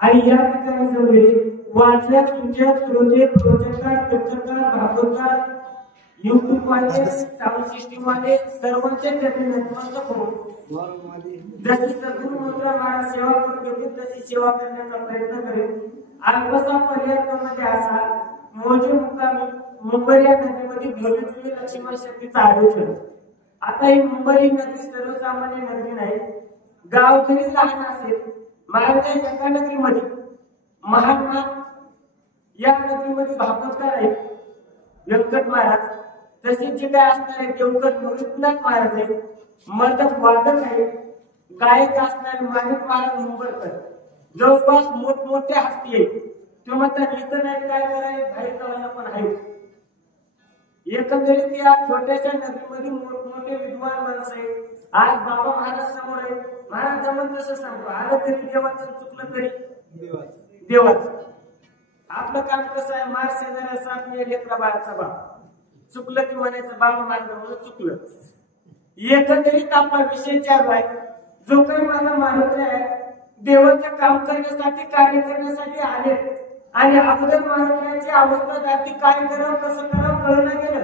आणि या ठिकाणी जमले वाचक, सूचक, श्रोते, प्रवचनकार, कीर्तनकार, भागवतकार, YouTube वाले, साऊंड सिस्टीम वाले सर्वांचे त्याचे नतमस्तक होऊन जशी सद्गुरू मुद्रा महाराज सेवा करून घेतील तशी सेवा करण्याचा प्रयत्न करेल. आत्मसा पर्यंतमध्ये असा मोजे मुक्कामी मुंबई या नदीमध्ये भव्य लक्ष्मण शक्तीचं आयोजन. आता ही मुंबई नदी सर्वसामान्य नगरी नाही. गाव जरी लहान असेल महाराज एका नगरीमध्ये महात्मा या नगरीमध्ये भागवतकार आहेत व्यंकट महाराज, तसेच जे काय असणारे देवकर मुरुनाथ महाराज आहेत, मर्दक वादक आहेत, गायक असणारे माणिक महाराज मुंबईकर, जवळपास मोठमोठे हस्ती आहेत. ते म्हणतात इथं नाही काय करायला बाहेर गावाला पण आहे. एकंदरीत या छोट्याशा नगरीमध्ये मोठमोठे विद्वान माणसं आहेत. आज बाबा महाराज समोर आहेत. महाराज जमन तसं सांगतो, आलं तरी देवाचं, चुकलं तरी देवाचं. आपलं काम कसं आहे, मार शेजाऱ्या साथ मी लेकरा बाळाचा बाप, चुकलं की म्हणायचं बाबा महाराज चुकलं. एकंदरीत आपला विषय चालू आहे. जो काही माझा मानवत्र आहे देवाचं काम करण्यासाठी, कार्य करण्यासाठी आले आणि अगोदर मानवत्र्याची अवस्था जाती काय करावं कसं करावं कळलं गेलं.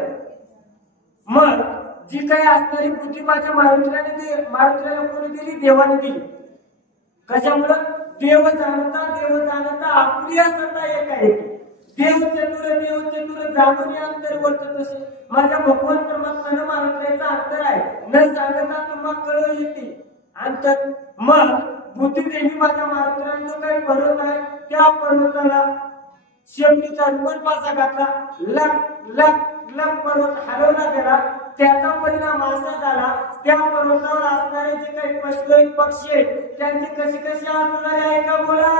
मग जी काही असणारी बुद्धी माझ्या मारुतीला कोणी दिली, देवाने दिली. कशामुळं देव जाणता आपली असता एक आहे. देव चतुर जाणून अंतर वर्तत असे. माझ्या भगवान परमात्म्यानं मारुतीचा अंतर आहे, न सांगता तुम्हाला कळ येते अंतर. मग बुद्धी देवी माझ्या मारुतीला जो काही पर्वत आहे त्या पर्वताला शेपटीचा रुमाल पासा घातला, लक पर्वत हलवला गेला. त्याचा परिणाम असा झाला त्या पर्वतावर असणारे जे काही पक्षी आहेत त्यांची कशी कशी आवाज झाली आहे का बोला.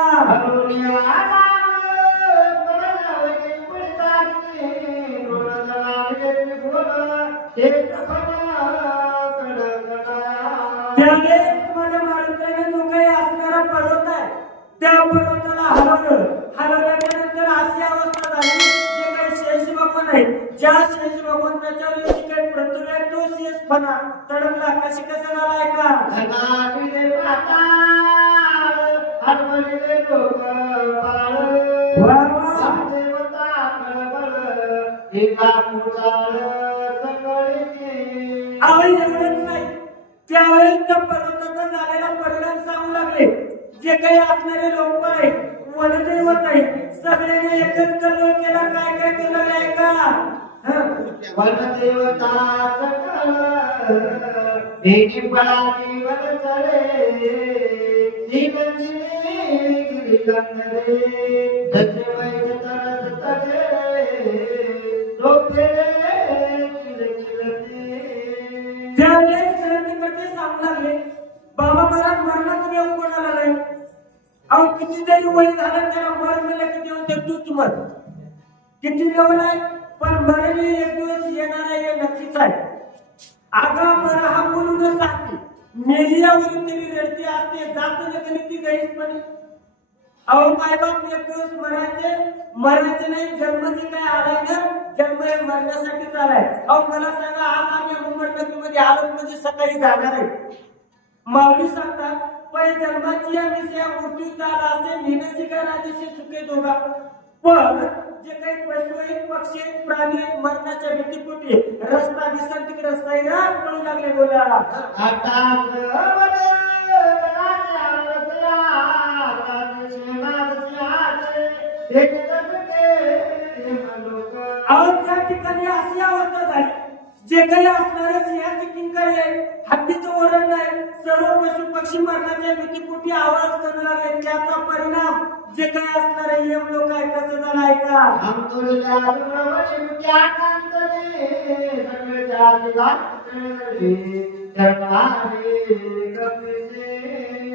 त्यावेळेस माझ्या महाराजांनी जो काही असणारा पर्वत आहे त्या पर्वताला हलवल्याच्या नंतर अशी अवस्था झाली जे काही शेष भगवान आहे, ज्या शेष भगवंताच्या जी काही पृथ्वी आहे तो शेषपणा तडकला. कशी कसं झालाय का त्यावेळेस त्या पर्वताचा झालेला परिणाम सांगू लागले. जे काही असणारे लोक आहे, वनदैवत आहे, सगळ्यांनी एकच कल्लोळ केला. काय काय केलं आहे का वनदेवता सांगू लागले बाबा महाराज मरणाचं वेळ कोणाला नाही. अहो किती जरी वय झालं त्याला मरण मिळालं किती होते तूच मर किती लेवल आहे, पण मरण एक दिवस येणार आहे हे नक्कीच आहे. आगा मरा हा बोलून सांगते मेलियावरून तरी रडते असते जात नगरी ती गैसपणे. अहो मायबाप एक दिवस मरायचे नाही. जन्म जे काय आलाय ना जन्म हे मरण्यासाठीच आलाय. अहो मला सांगा आज आम्ही मुंबई नगरीमध्ये आलो म्हणजे सकाळी जाणार आहे. माऊली सांगतात पै जन्माची या विषया मृत्यू झाला असे मेहनती का राजेशी सुखे दोघा. पण जे काही पशु आहेत, पक्षी आहेत, प्राणी आहेत, मरणाच्या भीतीपोटी रस्ता दिसत तिकडे सैराट पडू लागले. बोला त्या ठिकाणी अशी अवस्था झाली जे काही असणारे सिंहाची किंकाळी आहे, हत्तीचं ओरडण आहे, सर्व पशु पक्षी मरणाच्या भीतीपोटी आवाज करू लागले. त्याचा परिणाम जे काही असणारे यम लोक आहे कसं झालं आहे का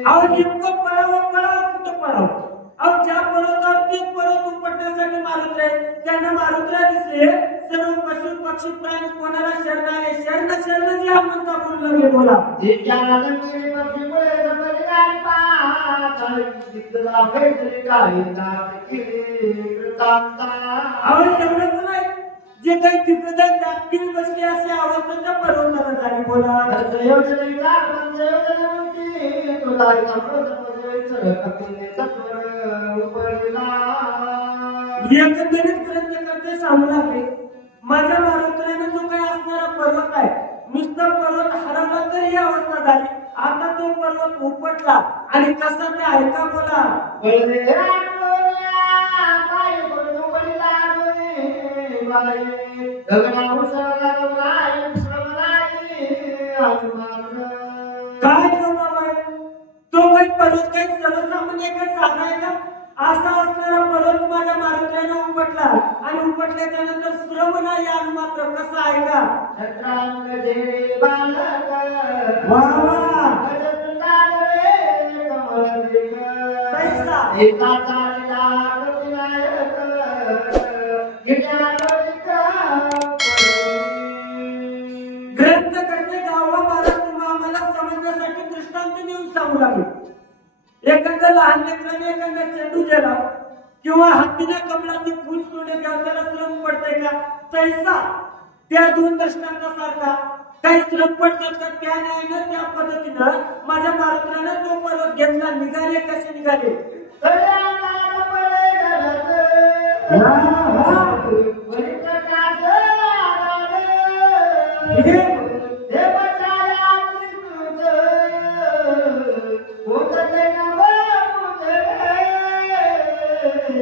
अहो नेमकं पळावं कुठं पळावं. दृष्टीने सर्व पशु पक्षी प्राणी कोणाला शरण आले शरण शरण जी म्हणता बोलू लागले बोला एवढंच नाही जे काही तिकडे दाखील बसले असे अवस्थेच्या पर्वताला झाली बोला एकंदरीत ग्रंथ करते सांगू लागले माझ्या मारुतीने जो काही असणारा पर्वत आहे नुसता पर्वत हरवला तर ही अवस्था झाली आता तो पर्वत उपटला आणि कसा ते ऐका बोला काय तो काही पर्वत काही सर्वसामान्य काही साधा आहे का असा असणारा पर्वत माझ्या मारुतीने उपटला आणि उपटल्याच्या नंतर श्रवण या मात्र कसा आहे का ग्रंथ करते गावा महाराज तुम्ही आम्हाला समजण्यासाठी दृष्टांत देऊन सांगू लागले एखाद्या लहान लेकराने एखाद्या चेंडू गेला किंवा हत्तीने कमळाचे फूल सोडले घ्यावं त्याला श्रम पडतंय का तैसा त्या दोन दृष्टांतासारखा काही श्रम पडतात का त्या न्यायानं त्या पद्धतीनं माझ्या मारुतीने तो पर्वत घेतला निघाले कसे निघाले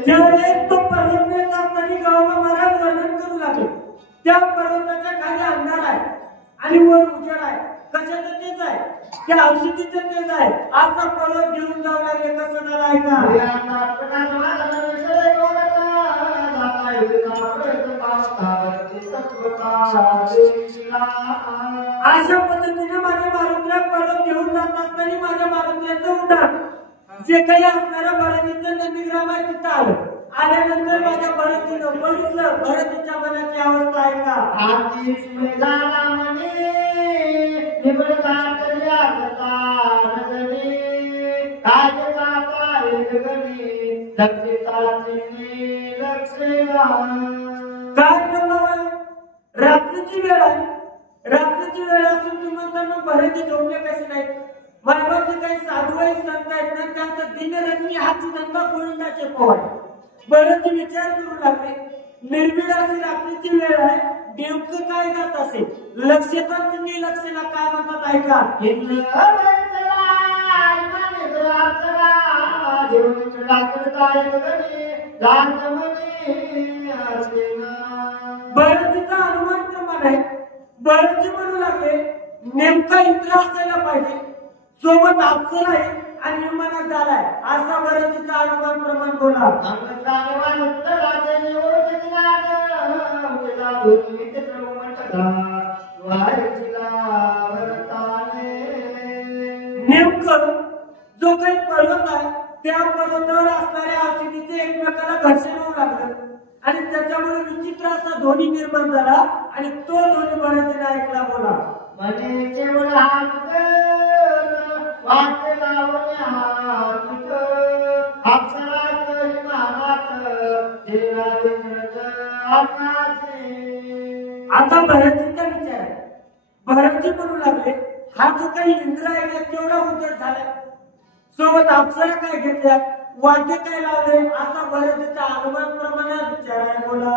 ज्यावेळेस तो पर्वत नेत असताना गावाला महाराज वर्णन करू लागले त्या पर्वताच्या खाली अंधार आहे आणि वर उजेड आहे कशाचं तेच आहे त्या औषधीचं तेच आहे असा पर्वत घेऊन जाऊ लागले कसं झालं आहे का अशा पद्धतीने माझ्या मारुतीला पर्वत घेऊन जात असताना माझ्या मारुतीचं उड्डाण जे काही असणारं भरतीचं नंदीग्राम आहे तिथं आलं आल्यानंतर माझ्या भरतीनं बघितलं भरतीच्या मनाची अवस्था आहे काय रात्रीची वेळ आहे रात्रीची वेळ असून तुम्ही म्हणता मग भरती झोपले कसे नाही महाराज काही साधू आहे संत आहेत ना त्यांचा दिनरत्नी हाच धंदा गोविंदाचे पोवाड बरेच विचार करू लागले निर्भीड अशी रात्रीची वेळ आहे नेमकं काय जात असेल लक्षातच लक्षाला काय म्हणतात ऐका बरेचचा अनुमान प्रमाण आहे बरेच म्हणू लागले नेमका इंद्र असायला पाहिजे सोबत अफसर आहे आणि विमानात झालाय असा बरेचचा अनुमान प्रमाण बोला नेमकं जो काही पर्वत आहे त्या पर्वतावर असणाऱ्या औषधीचे एकमेकाला घर्षण होऊ लागलं आणि त्याच्यामुळे विचित्र असा ध्वनी निर्माण झाला आणि तो ध्वनी बरेचने ऐकला बोला आता भरतीचा विचार आहे भरती म्हणू लागले हा जो काही इंद्र आहे केवढा उद्धट झाला सोबत अप्सरा काय घेतल्या वाद्य काय लावले असा भरतीचा अनुमान प्रमाणात विचार आहे बोला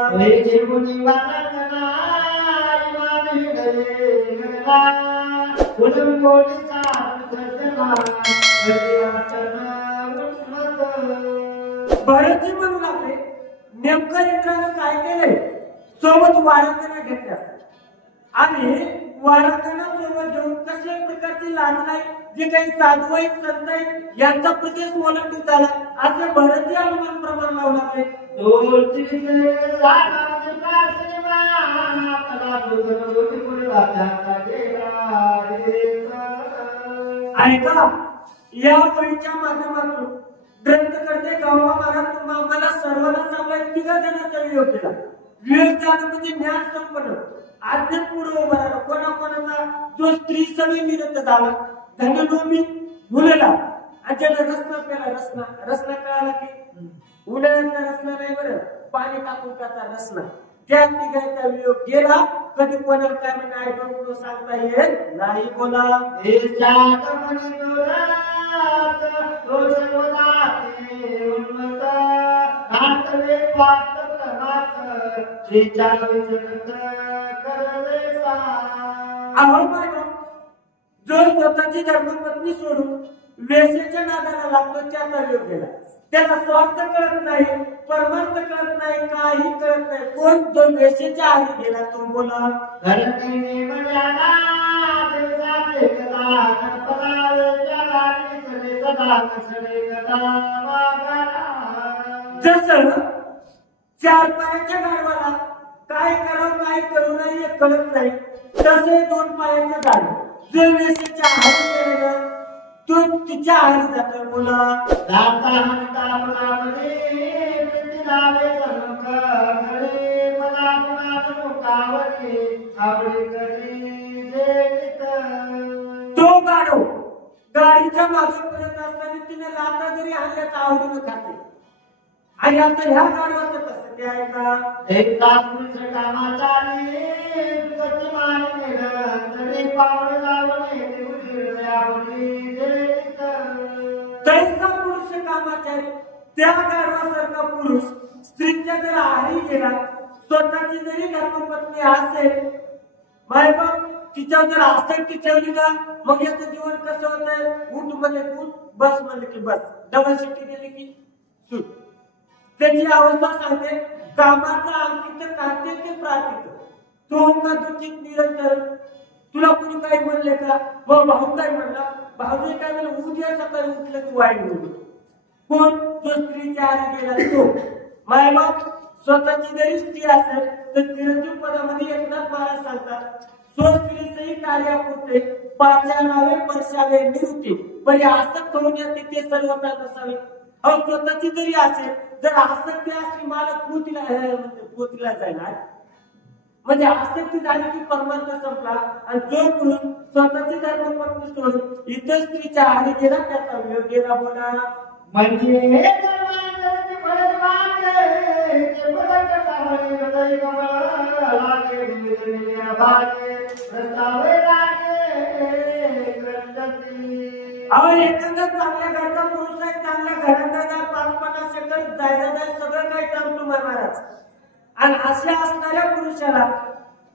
भरती म्हणू लागले नेमकं इंद्रानं काय केलंय सोबत वारंगणा घेतल्या आणि वारंगणा सोबत घेऊन कशा प्रकारची लाज नाही जे काही साधू आहेत संत आहेत यांचा प्रदेश ओलांडून झाला असे भरती अनुमान प्रमाण लावू लागले ऐका या वळीच्या माध्यमातून ग्रंथकर्ते गावा महाराज तुम्हाला सर्वांना सांगायला 3 जणांचा वियोग केला विवेक जाणं म्हणजे ज्ञान संपन्न आज्ञा पुढे उभा राहिला कोणाकोणाचा जो स्त्री सगळी निरंत झाला धनलोभी भुलेला आणि ज्याला रसना पेला रसना कळाला की उन्हाळ्यातला रसना नाही बरं पाणी टाकून त्याचा रसना त्या तिघांचा वियोग गेला कधी कोणाला काय म्हणजे आय डोंट नो सांगता येत नाही बोला हे जात मनिनुरात रोषवदाते उन्मत नातवे स्वार्थ प्रमात श्रीच्या विचरत करले सा अहो मॅडम जो स्वतःची धर्मपत्नी सोडून वेश्येच्या नादाला लागतो त्याचा वियोग गेला त्याला स्वार्थ कळत नाही परमार्थ कळत नाही काही कळत नाही कोण जो वेश्येच्या आधी गेला तो बोला घरने मर्यादा देवता देखला गणपतावेच्या लाटी चले सदा कसरे गदा वागला जसं चार पायाच्या गाढवाला काय करावं काय करू नये हे कळत नाही तसे दोन पायाचं गाढव जो वेश्येच्या आधी गेलेला तो तिच्या आधी जातो बोला दाता हंता पदावले प्रतिदावे धर्मकडे पदापनात मुखावरे आवडे करी देवित तो गाढव गाडीच्या मागे फिरत असताना तिने लाथा जरी आणल्या तर आवडीनं खाते आणि आता ह्या गाढवाचं कसं ते आहे का एक पुरुष कामाचारी गतिमान निरंतरी पावले लावणे देवरी आवडी देवित तैसा पुरुष कामाचारी त्या गाढवासारखा पुरुष स्त्रीच्या जर आहारी गेला स्वतःची जरी धर्मपत्नी असेल मायबाप तिच्यावर जर आसक्ती ठेवली का मग याचं जीवन कसं होतंय उठ म्हणले उठ बस म्हणले की बस डबल शिट्टी दिली की सुट त्याची अवस्था सांगते कामाचा अंकित काढते ते प्रार्थित तो का तुझी निरंतर तुला कुणी काही म्हणले का मग भाऊ काय म्हणला भाऊजी काय म्हणलं उद्या सकाळी उठलं की वाईट होईल कोण जो स्त्रीच्या आधी गेला तो मायबाप स्वतःची जरी स्त्री असेल तर चिरंजीव पदामध्ये एकनाथ महाराज सांगतात स्वस्त्रीचंही कार्य होते पाचारावे परशावे निवृत्ती पण आसक्त होण्यात ते सर्वता नसावे अहो स्वतःची जरी असेल जर आसक्ती असली मालक पोतीला जाणार म्हणजे आसक्ती झाली की परमार्थ संपला आणि जो पुरुष स्वतःची धर्मपत्नी सोडून इतर स्त्रीच्या आधी गेला त्याचा वियोग गेला बोला म्हणजे धर्मांतराचे फळत मागे ते फळत सावळे हृदय कमळ लागे निमित्त भागे रस्तावे लागे ग्रंथती अहो एखादा चांगल्या घरचा पुरुष आहे चांगल्या घरात 5-50 एकर जायचं सगळं काही टाकतो महाराज आणि अशा असणाऱ्या पुरुषाला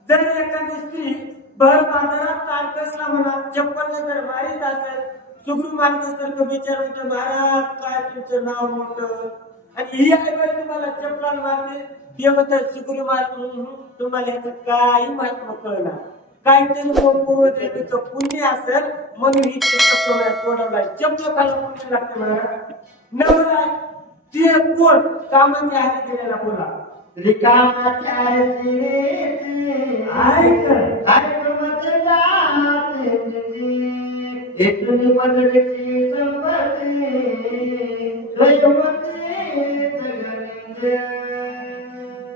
जर एखादी स्त्री भर बाजारात तारकसला म्हणा चप्पलला जर मारित असेल सुगरू माणसासारखं विचार होतं महाराज काय तुमचं नाव मोठं आणि ही आई बाई तुम्हाला चप्पल मारते ते म्हणतात सुगरू मार तुम्हाला याचं काही महत्व कळणार काहीतरी तुमचं पुण्य असेल म्हणून ही चप्पल तोडवलाय चप्पल खालून पुण्य लागते महाराज नवरा ते कोण कामाच्या आधी गेलेला बोला रिकामाच्या इतनी पदरीची संपत्ती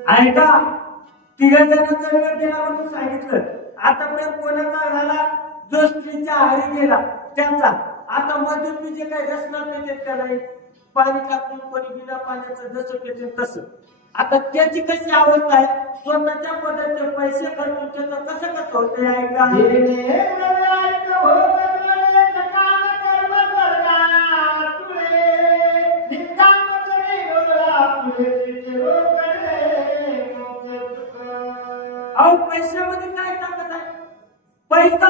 ऐका तिघ जणांचा वेळ गेला म्हणून सांगितलं आता प्रेम कोणाचा झाला जो स्त्रीच्या आहारी गेला त्यांचा आता मध्यम जे काही रचना पेटेत का नाही पाणी टाकून कोणी बिना पाण्याचं जसं पेटेल तसं आता त्याची कशी अवस्था आहे स्वतःच्या पदाचे पैसे खर्चून त्याचं कसं कसं होतंय ऐका अहो पैशामध्ये काय ताकद आहे पैसा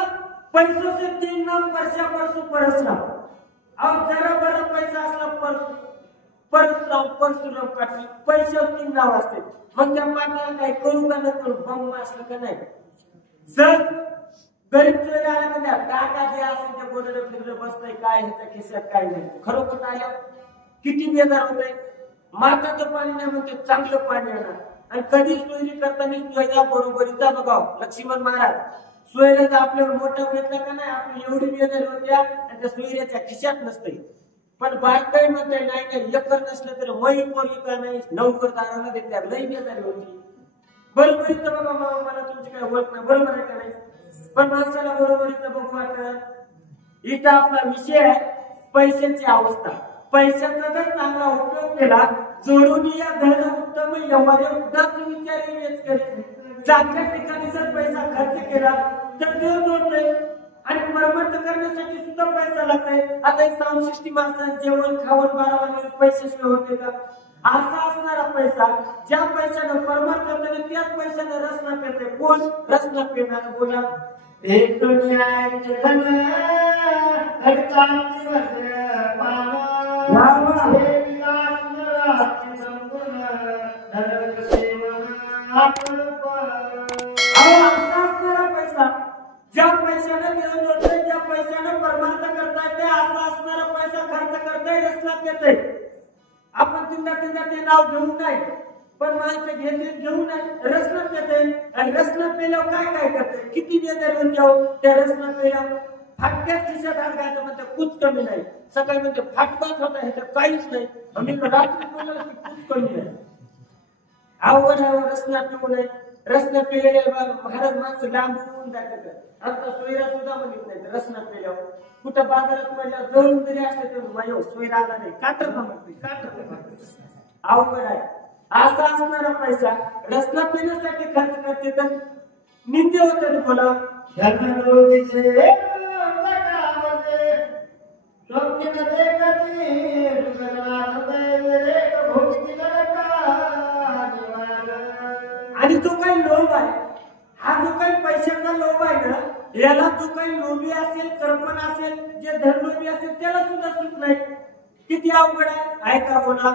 पैसों से 3 नाम परशा परसू परसराम अहो जरा बरा पैसा असला परशुराम परशुराम पाटील पैशावर 3 नाव असते मग त्या पाटलाला काय करू का नको बंब असलं का नाही जर गरीब चोरी आला का त्या टाका जे असेल त्या बोललं फिरलं बसतंय काय ह्याच्या खिशात काय नाही खरोखर आल्या किती बेजार होतंय माताचं पाणी नाही म्हणते चांगलं पाणी येणार आणि कधी सोयरी करताना सोयऱ्या बरोबरीचा बघाव लक्ष्मण महाराज सोयऱ्याचा आपल्यावर मोठा भेटला का नाही आपली एवढी बेजार होत्या आणि त्या सोयऱ्याच्या खिशात नसते पण बारकाई म्हणताय नाही काय एकर नसलं तर मई पोरगी का नाही नौकरदाराला देत्या लई बेजारी होती बरोबरीचं बघा मामा, मला तुमची काय ओळख नाही, बरोबर आहे का नाही? पण माणसाला बरोबरीचं बघू वाटत. इथं आपला विषय आहे पैशांची अवस्था. पैशाचा जर चांगला उपयोग केला, जोडून या धन उत्तम यमाने उदास विचार येच करेल. चांगल्या ठिकाणी जर पैसा खर्च केला तर देव जोडतोय आणि परमार्थ करण्यासाठी सुद्धा पैसा लागतोय. आता एक 67 माणसं जेवण खावण 12 वाजता पैशाशिवाय होते का? असा असणारा पैसा, ज्या पैशानं परमार्थ करतोय त्याच पैशानं रसना पेते. कोण रसना पेणार? बोला. एक दुनियाचे धन घडतांची पावा हे विलास नराची संपूर्ण नरक सेवन आपलप. असा असणारा पैसा, ज्या पैशानं देव जोडतोय, ज्या पैशानं परमार्थ करता येते, असा असणारा पैसा खर्च करताय, रसना पेते. आपण तीनदा ते नाव घेऊ नाही, पण माणसं घेऊ नाही, रसना पेते. आणि रसना पेल्यावर काय काय करते? किती बेदर जाऊ त्या रसना पेल्यावर फाटक्यात खिशात हात घालतं, म्हणते कुच कमी नाही. सकाळी म्हणते फाटकाच होता, ह्याच्यात काहीच नाही. आम्ही रात्री बोललो की कुच कमी आहे. अवघड रसना पिऊ नये. रसना पेलेले महाराज माणसं लांब होऊन जातात. आमचा सोयरा सुद्धा म्हणत नाही रसना पेल्यावर. कुठं बाजारात पडल्यावर जळून जरी असले तर माझ्या सोयरा आला नाही, काटर अवघड आहे. असा असणारा पैसा रसना पिण्यासाठी खर्च करते तर निंदे होते. बोला. आणि जो काही लोभ आहे, हा जो काही पैशाचा लोभ आहे ना, याला जो काही लोभी असेल, कर्पण असेल, जे धनलोभी असेल, त्याला सुद्धा सुख नाही. किती अवघड आहे. ऐका. बोला.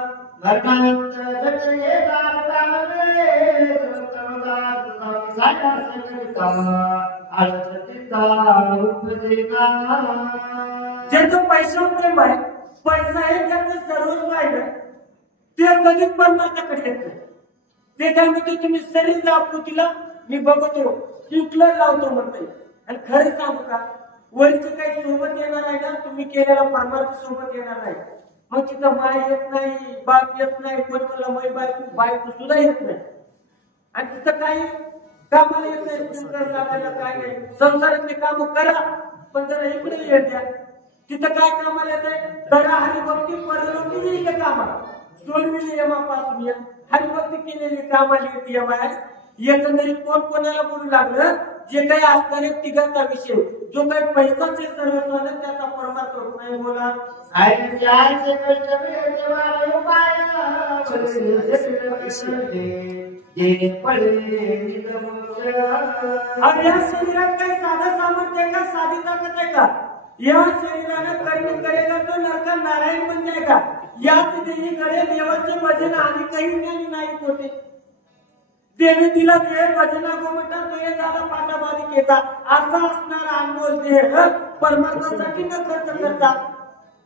ज्याचं पैशावर प्रेम आहे, पैसा हे ज्याचं सर्वस्व आहे ना, ते कधीच परमार्थाकडे येत नाही. ते काय म्हणते, तुम्ही शरीर जापृतीला मी बघतो, स्प्रिंकलर लावतो म्हणते. आणि खरं सांगू का, वरची काही सोबत येणार आहे ना, तुम्ही केलेला परमार्थ सोबत येणार नाही. मग तिथं माय येत नाही, बाप येत नाही, कोणी म्हणला मै बायको सुद्धा येत नाही. आणि तिथं काही कामाला येत नाही, स्प्रिंकलर लावायला काय नाही. संसारातले काम करा, पण जरा इकडे येत द्या. तिथं काय कामाला येत आहे? करा हरिभक्ती, परलोकी येईल कामाला. सोडविली यमापासून या हरिभक्ती केलेली कामाला येते यमा. एकंदरीत कोण कोणाला बोलू लागलं, जे काही असणारे तिघांचा विषय, जो काही पैसाचे सर्वस्व त्याचा परमार्थ होत नाही. बोला. या शरीरात काही साधं सामर्थ्य आहे का? साधी ताकद आहे का? या शरीरानं कर्म करेगा तो नरका नारायण बन जाएगा. याच देवीकडे देवाचे भजन आणि काही ज्ञानी नाही होते. देवी तिला देह भजना गोमटा देह झाला पाठाबाधिकेचा. असा असणारा अनमोल देह परमार्थासाठी न खर्च करता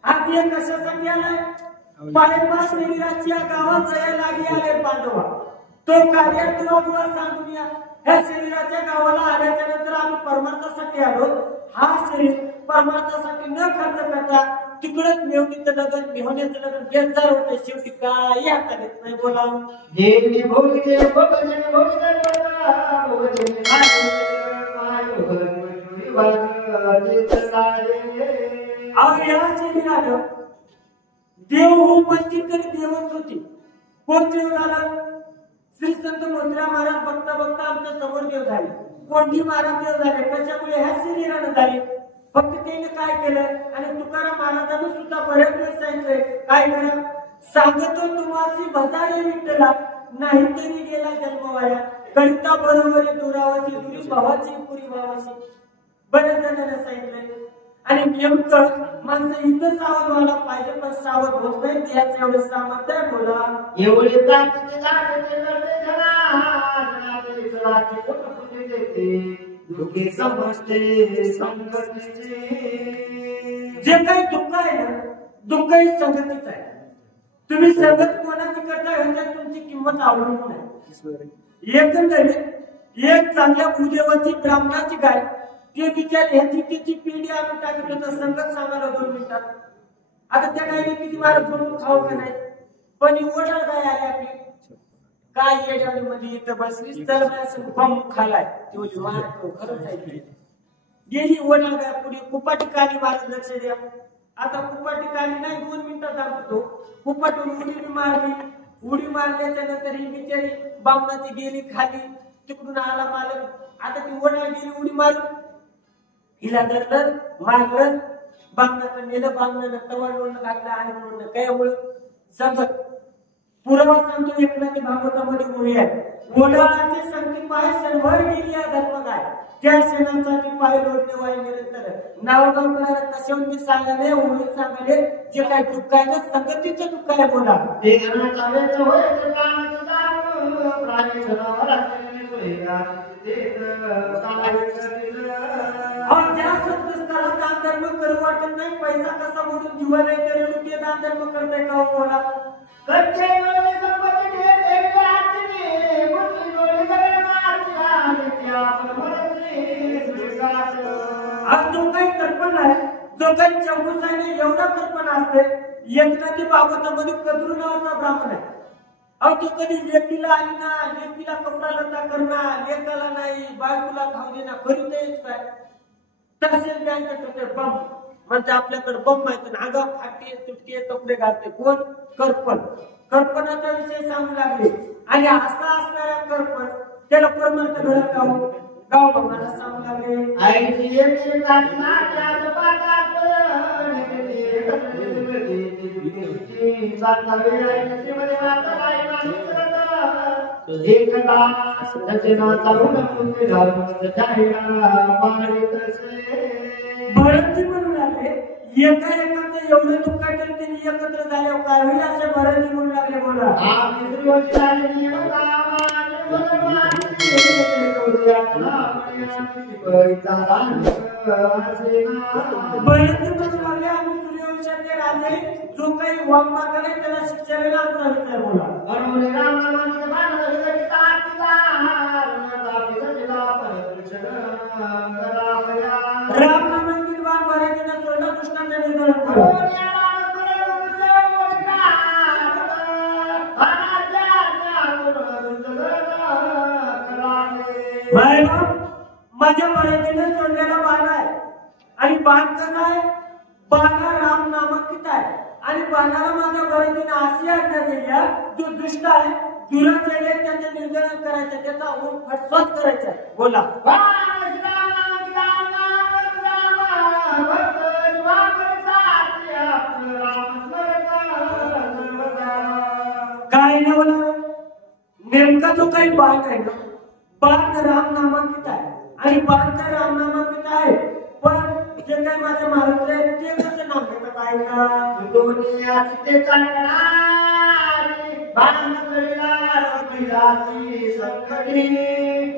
हा देह कशासाठी आलाय? पायपा शरीराच्या गावात जया लागी आले पांडवा. तो कार्य तुला सांगून या. ह्या शरीराच्या गावाला आल्याच्या नंतर आम्ही परमार्थासाठी आलो. हा शरीर परमार्थासाठी न खर्च करता तिकडच मेवणीचं लग्न, मेहण्याचं लग्न बेजार होते. शेवटी काय हातात येत नाही. बोला. या शरीरानं देव हो म्हणतील तरी देवच होती. कोण देव झाला? श्री संत मोतीराम महाराज बघता बघता आमच्या समोर देव झाले. कोणती महाराज देव झाले? कशामुळे? ह्या शरीरानं झाले. फक्त त्याने काय केलं? आणि तुकाराम महाराजांनी सुद्धा बऱ्याच वेळेस सांगितलंय, काय करा? सांगतो तुम्हासी भजारे विठ्ठला, नाहीतरी गेला जन्म वाया. करिता बरोबरी दुरावाची दुरी भावाची पुरी भावाची. बऱ्याच जणांना सांगितलंय. आणि नेमकं माणसं इथं सावध व्हायला पाहिजे, पण सावध होत नाही. त्याच एवढे सामर्थ्य आहे. बोला. एवढे जे काही दुःख आहे ना, दुःख ही संगतीच आहे. तुम्ही संगत कोणाची करता ह्याच्यात तुमची किंमत अवलंबून आहे. एकंदरीत एक चांगल्या भूदेवाची ब्राह्मणाची गाय, ते विचार ह्याची त्याची पिढी आणून टाकत होतं. संगत सांगायला 2 मिनिटात. आता त्या गायने किती मारत म्हणून खाऊ का नाही? पण वडळ गाय आली आपली. काय येड्याने मध्ये इथं बसलीस तर असं बम खालाय ती बोलली मारतो खरंच आहे की. गेली ओढा पुढे कुपाटी काली मारत लक्ष द्या. आता कुपाटी काली नाही 2 मिनिटं दाखवतो. कुपाटून उडी मारली. उडी मारल्याच्या नंतर ही बिचारी बामणाची गेली खाली. तिकडून आला मालक. आता ती ओढा गेली उडी मारून हिला धरलं मारलं. बामणाचं नेलं. बामणानं तवळ लोणं घातलं आणि लोणं कयामुळं सांगत पुरावा सांगतो एकनाथ भागवतामध्ये ओळी आहे. ओढाळाची संगती पाय सणभर गेली या धर्म काय त्या क्षणासाठी पाय लोटणे वाई निरंतर नावगावकरांना कशावरून सांगाले ओळी सांगाले जे काय दुःख आहे ना संगतीचं दुःख आहे बोला. ज्या संस्काराला दान धर्म करू वाटत नाही पैसा कसा मोडून जीवा नाही तरी ते दान धर्म करताय का बोला. कच्चे डोळे संपत्ती देते रात्री मुली डोळे गरमाच्या नित्या परमरती दुर्गात. आज जो काही कल्पना आहे जो काही चौकसाने एवढा कल्पना असते. एकनाथी भागवतामध्ये कद्रू नावाचा ब्राह्मण आहे. अहो तो कधी लेकीला आली ना लेकीला कपडा लता करणार लेकाला नाही बायकोला खाऊ देणार करीत काय. तसेच बँकेत होते बम म्हणजे आपल्याकडे बम माहिती आगा फाटे तुटके कपडे घालते कोण करपण. करपणाचा विषय सांगू लागले आणि असा असणारा करपण त्याला परमानंट घडत गाव भगवाना सांगू लागले. आईची एकशे नाट्यात पातात एक तास रचना चालून भरतजी म्हणू लागले एका एकाचं एवढं दुःख आहे तर त्यांनी एकत्र झाल्यावर काय होईल असे भरतजी म्हणू लागले बोला. भरतजी म्हणू लागले आम्ही सूर्यवंशाचे राजे जो काही वाम मागले त्याला शिक्षा देणं आमचा विचार बोला. राम नामांकित वाण भरायचे सोडला दुष्टांचा निर्धारण करा. माझ्या मराठीने सोडलेला बाण आहे आणि बाण कसा आहे बाणा राम नामांकित आहे आणि बाणाला माझ्या मराठीने अशी आज्ञा दिली जो दुष्ट आहे दुराचारी आहे त्याचे निर्धारण करायचं त्याचा फटफट करायचा बोला. काय ना बोला नेमका जो काही बाण आहे ना बाण राम नामांकित आहे आणि बाण तर राम नामांकित आहे पण जे काही माझ्या महाराज आहे ते कसं नाम घेतात आहे का दुनियाचे बाण संकटी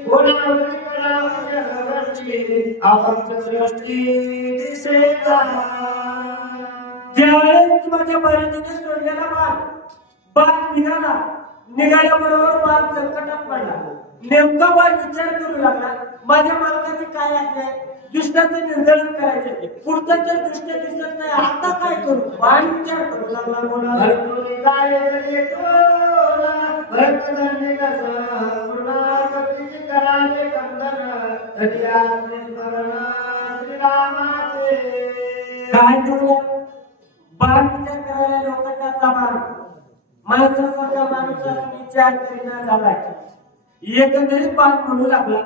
बोलावली करावची आपण सृष्टी दिसेगा. ज्यावेळेस माझ्या महाराजांनी सोडलेला बाण निघाल्याबरोबर बाण संकटात पडला. नेमका बाण विचार करू लागला माझ्या मालकाची काय आज्ञा आहे दुष्टाचं निर्धारण करायचे पुढचं जर दुष्ट दिसत नाही आता काय करू बाण विचार करू लागला बोला. काय करू बाण विचार करायला लोकांचा बाण माणसासारखा माणूस विचार करीना झालाय. एकंदरीत बाण म्हणू लागला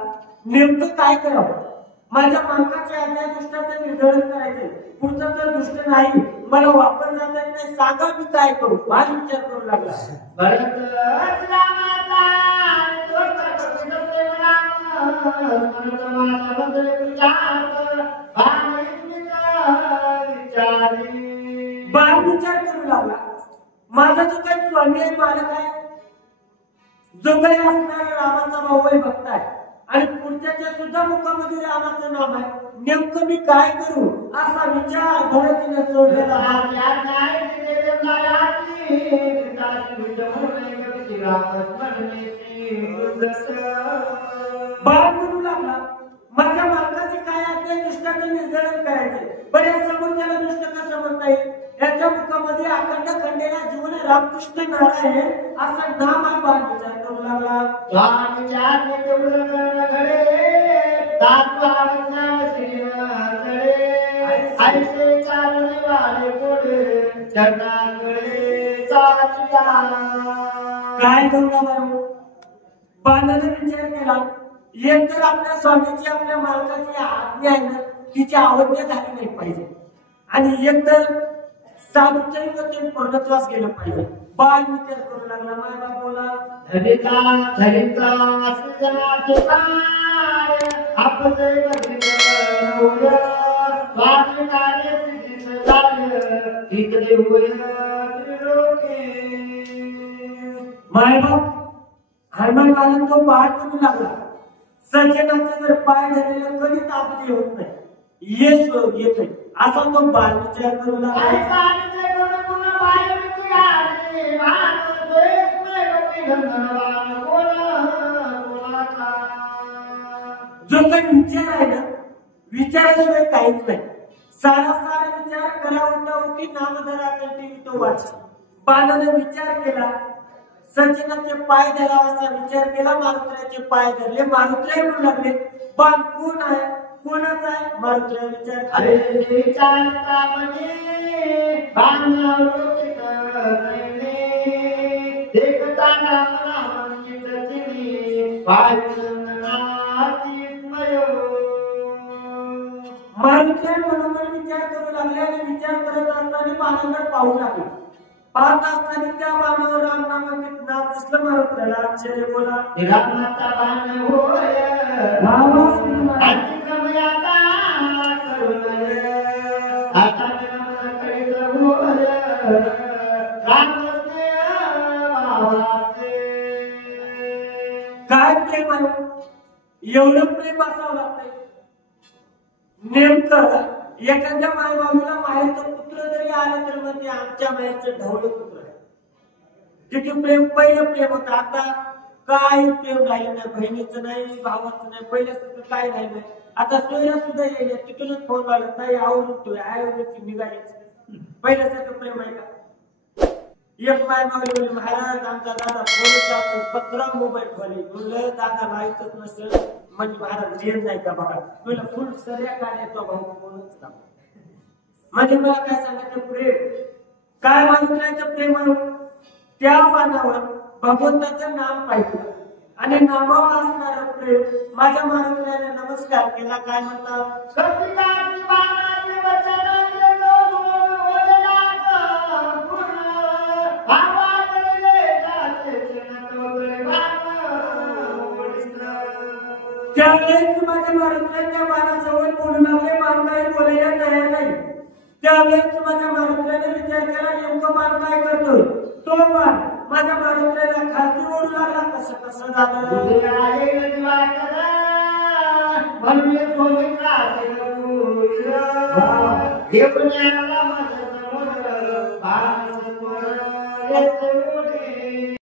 नेमकं काय करावं माझ्या मालकाची आज्ञा दुष्टाचं निर्धारण करायचंय पुढचं जर दुष्ट नाही मला वापर जाता नाही सांगा मी काय करू बाण विचार करू लागला. बाण विचार करू लागला माझा जो काही स्वामी आहे मालक आहे जो काही असणारा रामाचा भाऊ आहे भक्त आहे आणि पुढच्याच्या सुद्धा मुखामध्ये रामाचं नाव आहे नेमकं मी काय करू असा विचार भरतीने सोडलेला. बाण म्हणू लागला माझ्या मालकाचे काय आहे दुष्टाचं निर्धारण करायचे बऱ्याच समोर त्याला दुष्ट कसं म्हणता येईल याच्या मुखामध्ये अखंड खंडेला जीवन रामकृष्ण नारायण असं नाम हा बाण विचार करू लागला. स्वामीच्या तेवढं घडे तात्वा श्रीमंतळे ऐसे चालणे वाले पुढे चरणाकडे चालला. काय गंगाबाई बाणाने विचार केला, एक तर आपल्या स्वामीची आपल्या मालकाची आज्ञा आहे ना तिची अवज्ञा झाली नाही पाहिजे आणि एक तर साधूच्याही वचन पूर्णत्वास गेलं पाहिजे. बाण विचार करू लागला. माय बाबूला धनिका धनिका सजनाचे काय आपले गदिर स्वामी कार्य सिद्धी झाले इकडे होय त्रिलोकी. मायबाप हनुमान महाराज तो बाण करू लागला. सज्जनाचे जर पाय धरलेलं कधीच आपली होत नाही, येस येतोय असा तो बाण विचार करू लागला. जो काही विचार आहे ना विचाराशिवाय काहीच नाही. सारा विचार करा उठी नामधरा कंठी तो वाच. बाणाने विचार केला, सज्जनाचे पाय धरावाचा विचार केला, मारुत्र्याचे पाय धरले. मारुत्र्या म्हणू लागले बाण कोण आहे कोणाचा आहे. मारुत्र्या विचार मारुत्र्या म्हणून विचार करू लागले आणि विचार करत असताना बाणाकडे पाहू लागले. पाहत असताना त्या बाणावर राम नामांकित नाव दिसलं. मारुत्र्याला आश्चर्य बोला रामाचा बाण होय आता काय प्रेम आहे, एवढं प्रेम असावं लागतंय. नेमकं एखाद्या मायबाबीला माहेरचं पुत्र जरी आलं तर म्हणजे आमच्या माहेरचं ढवळं पुत्र आहे. किती प्रेम, पहिलं प्रेम होतं, आता काय प्रेम राहिलं नाही. बहिणीचं नाही, भावाचं नाही, पहिल्यासारखं काय राहिलं नाही. आता सोयरा सुद्धा येईल तिथूनच फोन लावला ताई आवडतोय आवडती निघायचं. पहिल्यासारखं प्रेम आहे का. एक माय मावली बोलली महाराज आमचा दादा फोन जातो 15 मोबाईल खोली बोललं दादा माहितच नसेल म्हणजे महाराज रेंज नाही का बघा. तुला फुल सर्या काय येतो भाऊ फोनच का. म्हणजे मला काय सांगायचं प्रेम काय मागितल्याचं प्रेम म्हणून त्या बाणावर भगवंताचं नाम पाहिजे आणि नामावर असणारं प्रेम. माझ्या मारुत्र्याने नमस्कार केला. काय म्हणतात त्यावेळेस माझ्या मारुत्र्याच्या बाणाजवळ बोलू लागले. बाण काही बोलायला तयार नाही. त्यावेळेस माझ्या मारुत्र्याने विचार केला नेमकं बाण काय करतोय. तो बाण माझ्या मारुत्र्याला खालती ओढू लागला. कसं कसं झालं म्हणून